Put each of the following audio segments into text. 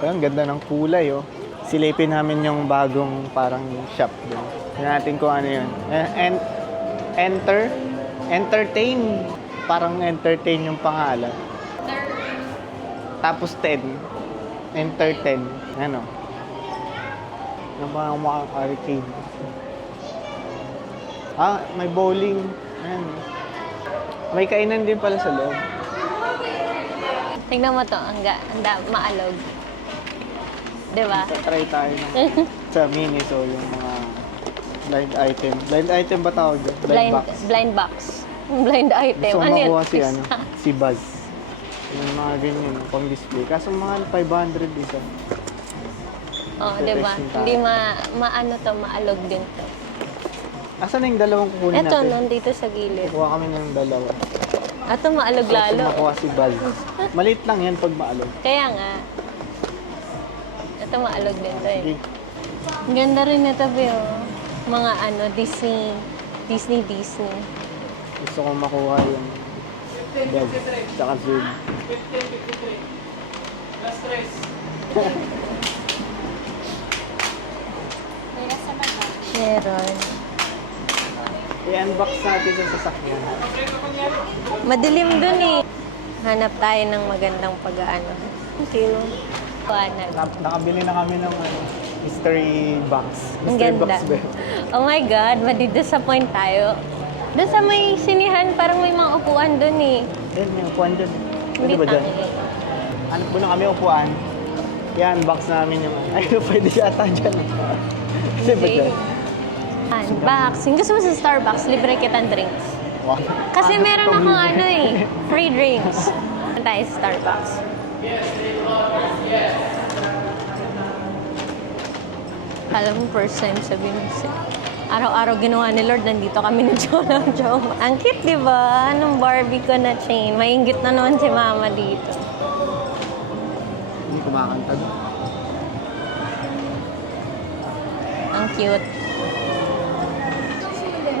Ayun, ganda ng kulay, oh. Silipin namin yung bagong parang shop doon. Tingnan natin kung ano yun. Entertain. Parang entertain yung pangalan. Tapos 10. Enter 10. Ano? Yung parang mga arcade. Ah, may bowling. Ayan. May kainan din pala sa loob. Tingnan mo to, maalog. Diba? Try tayo sa Miniso yung mga blind item. Blind item ba tawag doon? Blind box. Blind box. Blind item. Gusto ko Ano yun? makuha si Buzz. Yung mga ganyan, pang display. Kaso mga 500 isa. Oh, diba? Hindi maano to, maalog din to. Asan na yung dalawang kukunin Ito, natin? nandito sa gilid. Kukuha kami ng dalawa. Ito, maalog lalo. Gusto makuha si Buzz. Maliit lang yan pag maalog. Kaya nga. Ito, maalog din to eh. Sige. Ang ganda rin ito, Bio. Mga ano, Disney. Gusto ko makuha yung Buzz. Tsaka Zoom. Meron. I-unbox natin sa sasakyan. Madilim dun eh. Hanap tayo ng magandang pag-ano. Sino? Buwanag. Nakabili na kami ng mystery box. Ang Mystery ganda. box ba? Oh my God, madi-disappoint tayo. Doon sa may sinihan, parang may mga upuan dun eh. Ayun, may upuan dyan. Pwede Hindi ba dyan? tangi. Hanap po na kami upuan. I-unbox namin yung... Ay, pwede yata dyan. Pwede ba dyan? Unboxing. Gusto mo sa Starbucks, libre kitang drinks. Wow. Kasi Ano meron to, akong libre? ano eh, free drinks. Punta tayo sa Starbucks. Alam mo, first time sabihin mo siya. Araw-araw ginawa ni Lord, nandito kami ni Jonah. Ang cute, di ba? Anong Barbie ko na chain. Maingit na naman si Mama dito. Hindi kumakanta. Ang cute.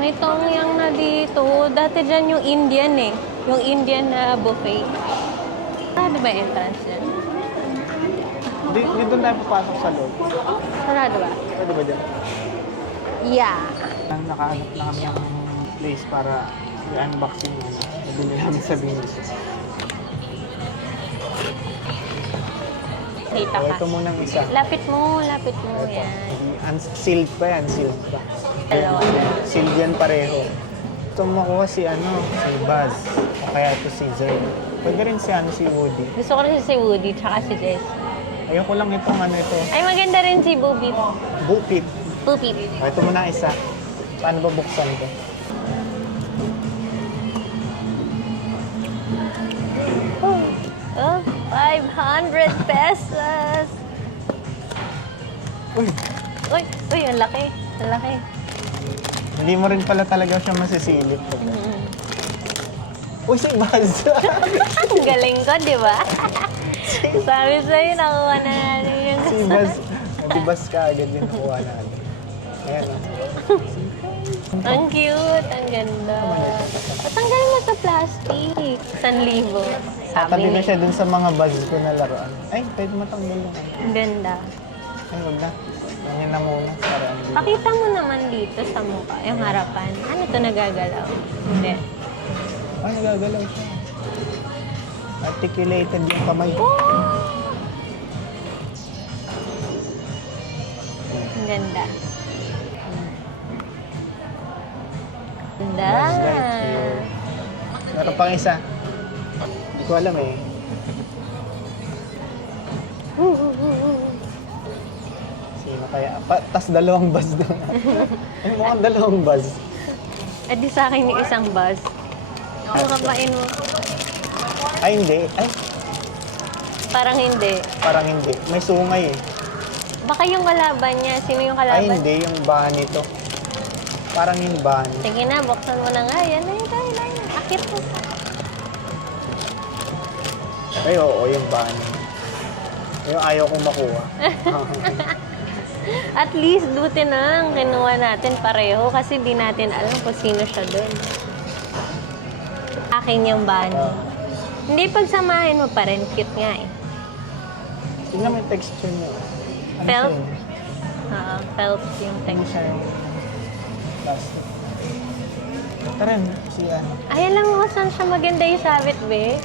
May tongyang na dito. Dati dyan yung Indian eh. Yung Indian na buffet. Ah, di ba entrance dyan? Di doon tayo papasok sa loob. Sarado ba? Pwede ba dyan? Yeah. Nakahanap na kami ng place para i-unbox yung nabili namin sa Venus. Kita So, ka. ito munang isa. Lapit mo. Yan. Sealed pa yan, sealed pa. Dalawa. Sealed yan pareho. Ito makuha si Buzz. O kaya ito si Zane. Pwede rin si Woody. Gusto ko rin si Woody tsaka si Jess. Ayoko lang itong ito. Ay, maganda rin si Boopy. Boopit. Boopy. O, ito muna isa. Paano ba buksan ito? Oh, 500 pesos. Uy! Uy, ang laki. Ang laki. Hindi mo rin pala talaga siya masisilip. Uy, si Buzz! Ang galing ko, di ba? Sabi sa'yo, nakuha na natin yung Si Buzz. Si Buzz ka agad din nakuha natin. Ayan o. Ang cute, ang ganda. Patanggalin mo sa plastic. 1,000. Sabi Tabi na ni. siya dun sa mga Buzz ko na laruan. Ay, pwede matanggal na. Ang ganda. Ay, wag na. Ganyan na muna. Para ang bilis. Pakita mo naman dito sa mukha, yung harapan. Ano to nagagalaw? Hindi. Ay, nagagalaw siya. Articulated yung kamay. Oh! Ang ganda. Ganda. Buzz Lightyear. Meron pang isa. Hindi ko alam eh. Sino kaya? Tas dalawang Buzz doon. Ay, mukhang dalawang Buzz. Eh di sa akin yung isang buzz. Ano kapain mo? Ay, hindi. Ay, Parang hindi. parang hindi. May sungay eh. Baka yung kalaban niya. Sino yung Ay, kalaban? hindi. Yung bahan nito. Parang yung bahan. Sige na, buksan mo na nga. Yan na yun. Akit mo. Ay, oo, yung bahan. Yung ayaw kong makuha. At least, buti na ang kinuha natin pareho kasi di natin alam kung sino siya doon. Akin yung bani. Hindi pagsamahin mo pa rin. Cute nga eh. Tingnan mo yung texture niya. Ano Felt? siya eh? Felt yung Hindi texture. siya yung plastic. Ito rin, si ano. Ay, alam mo saan siya maganda yung sabit, be?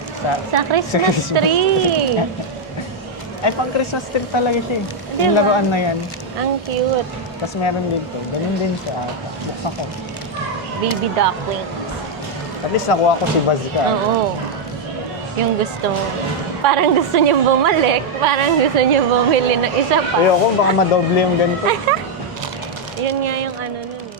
Sa Christmas tree. Ay, pang Christmas tree talaga siya eh. Yung Diba? laruan na yan. Ang cute. Tapos meron dito. Ganun din siya ata. Buksan ko. Baby duckling. At least nakuha ko si Buzz ka. Oo. Yung gusto mo. Parang gusto niyo bumalik. Parang gusto niyo bumili ng isa pa. Ayoko, baka madoble yung ganito. Yun nga yung ano nun eh.